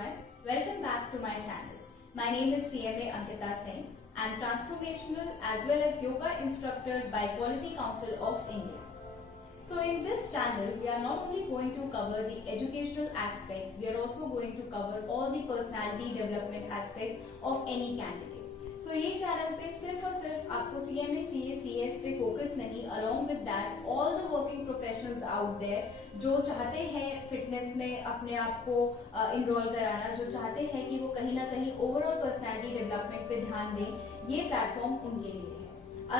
everyone. Welcome back to my channel. My name is CMA Ankita Singh. I am transformational as well as yoga instructor by Quality Council of India. So in this channel, we are not only going to cover the educational aspects, we are also going to cover all the personality development aspects of any candidate. So ये channel पे सिर्फ और सिर्फ आपको CMA CA CS पे focus नहीं, along with that all the working professionals out there जो चाहते हैं फिटनेस में अपने आप को इनरोल कराना, जो चाहते हैं कि वो कहीं ना कहीं ओवरऑल पर्सनैलिटी डेवलपमेंट पे ध्यान दें, ये प्लेटफॉर्म उनके लिए है.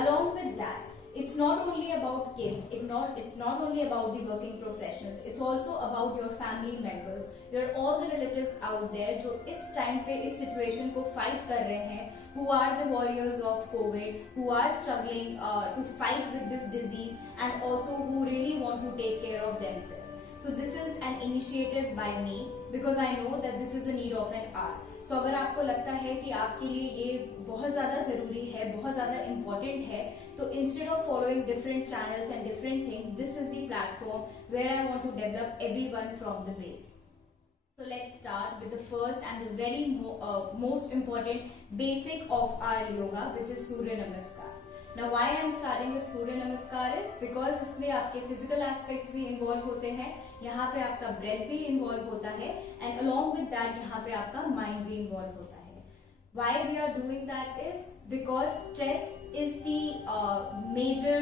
Along with that, it's not only about kids, it's not only about the working professionals, it's also about your family members, your all the relatives out there जो इस time पे इस सिचुएशन को फाइट कर रहे हैं, who are the warriors of COVID, who are struggling to fight with this disease and also who really want to take care of themselves. So this is an initiative by me because I know that this is the need of an hour. So अगर आपको लगता है कि आपके लिए ये बहुत ज़्यादा ज़रूरी है, बहुत ज़्यादा इम्पोर्टेंट है, तो instead of following different channels and different things, this is the platform where I want to develop everyone from the base. So let's start with the first and the very most important basic of our yoga, which is Surya Namaskar. Now why I am starting with Surya Namaskar is because इसमें आपके physical aspects भी involve होते हैं, यहाँ पे आपका breath भी involve होता है, and along with that यहाँ पे आपका mind भी involve होता है. Why we are doing that is because stress is the major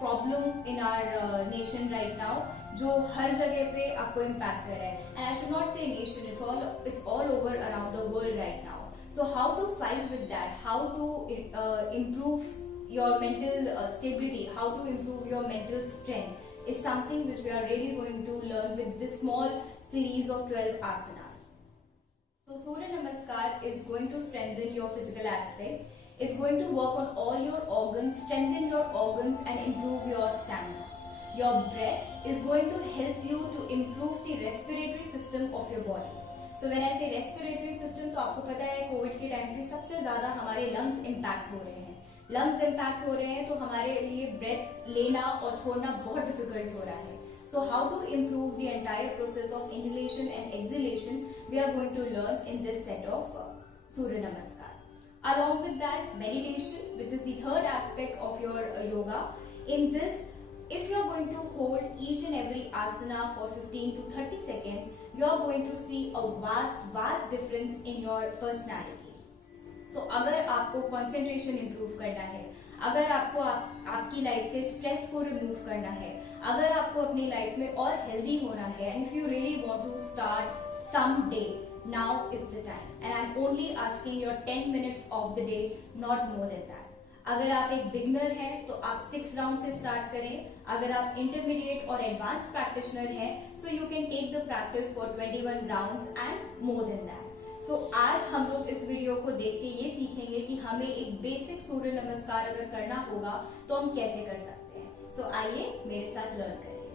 problem in our nation right now, जो हर जगह पे आपको impact कर रहा है. And I should not say nation, it's all over around the world right now. So how to fight with that? How to improve your mental stability? How to improve your mental strength is something which we are really going to learn with this small series of 12 asanas. So Surya Namaskar is going to strengthen your physical aspect. It's going to work on all your organs, strengthen your organs and improve your stamina. Your breath is going to help you to improve the respiratory system of your body. So when I say respiratory system, तो आपको पता है Covid के time पे सबसे ज़्यादा हमारे lungs impact हो रहे हैं. लंग्स इम्पैक्ट हो रहे हैं तो हमारे लिए ब्रेथ लेना और छोड़ना बहुत डिफिकल्ट हो रहा है. So how to improve the entire process of inhalation and exhalation, we are going to learn in this set of Surya Namaskar. Along with that, meditation, which is the third aspect of your yoga. In this, if you are going to hold each and every asana for 15 to 30 seconds, you are going to see a vast difference in your personality. So अगर आपको concentration improve करना है, अगर आपको आपकी life से stress को remove करना है, अगर आपको अपनी लाइफ में और हेल्दी होना है, and if you really want to start some day, now is the time. And I'm only asking your 10 minutes of the day, not more than that. अगर आप एक बिगनर हैं तो आप 6 राउंड से स्टार्ट करें. अगर आप इंटरमीडिएट और एडवांस प्रैक्टिशनर हैं, so you can take the practice for 21 rounds and more than that. So आज हम लोग इस वीडियो को देख के ये सीखेंगे कि हमें एक बेसिक सूर्य नमस्कार अगर करना होगा तो हम कैसे कर सकते हैं. सो आइए मेरे साथ लर्न करिए.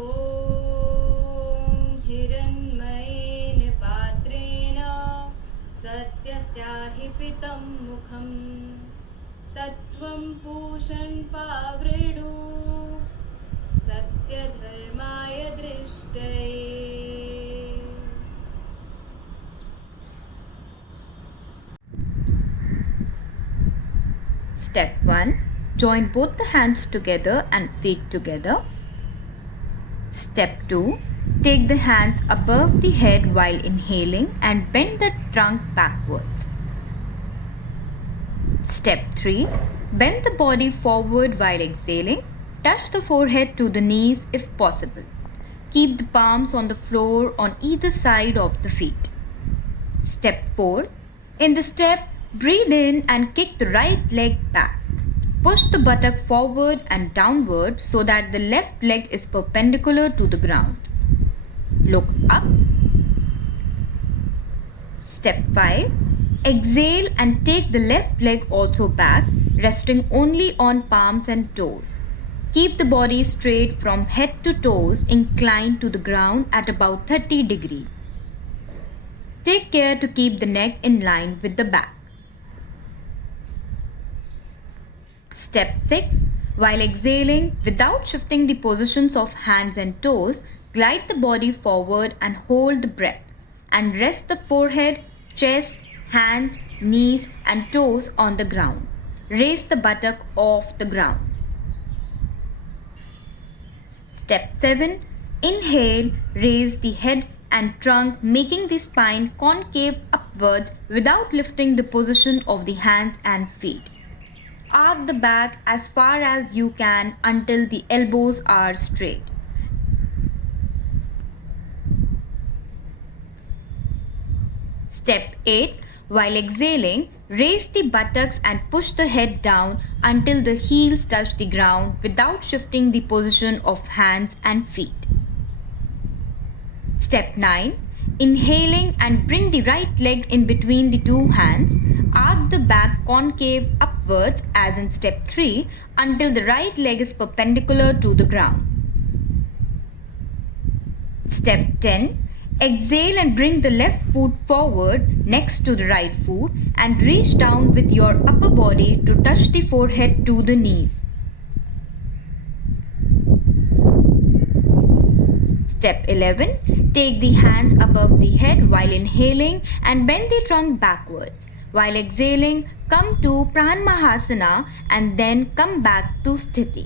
ओम हिरण्मयेन पात्रेण सत्यस्याहि पितं मुखं तत्त्वं पूषन् पावृडु सत्यधर्माय दृष्टये. Step 1. Join both the hands together and feet together. Step 2. Take the hands above the head while inhaling and bend the trunk backwards. Step 3. Bend the body forward while exhaling. Touch the forehead to the knees if possible. Keep the palms on the floor on either side of the feet. Step 4. In the step, breathe in and kick the right leg back. Push the buttock forward and downward so that the left leg is perpendicular to the ground. Look up. Step 5. Exhale and take the left leg also back, resting only on palms and toes. Keep the body straight from head to toes, inclined to the ground at about 30 degrees. Take care to keep the neck in line with the back. Step 6. While exhaling, without shifting the positions of hands and toes, Glide the body forward and hold the breath. And rest the forehead, chest, hands, knees and toes on the ground. Raise the buttock off the ground. Step 7. Inhale, raise the head and trunk, making the spine concave upwards without lifting the position of the hands and feet. Arch the back as far as you can until the elbows are straight. Step 8. While exhaling, raise the buttocks and push the head down until the heels touch the ground without shifting the position of hands and feet. Step 9. Inhaling and bring the right leg in between the two hands. Arch the back concave upwards as in step 3 until the right leg is perpendicular to the ground. Step 10. Exhale and bring the left foot forward next to the right foot and reach down with your upper body to touch the forehead to the knees. Step 11. Take the hands above the head while inhaling and bend the trunk backwards. While exhaling, come to Pranamahasana and then come back to Sthiti.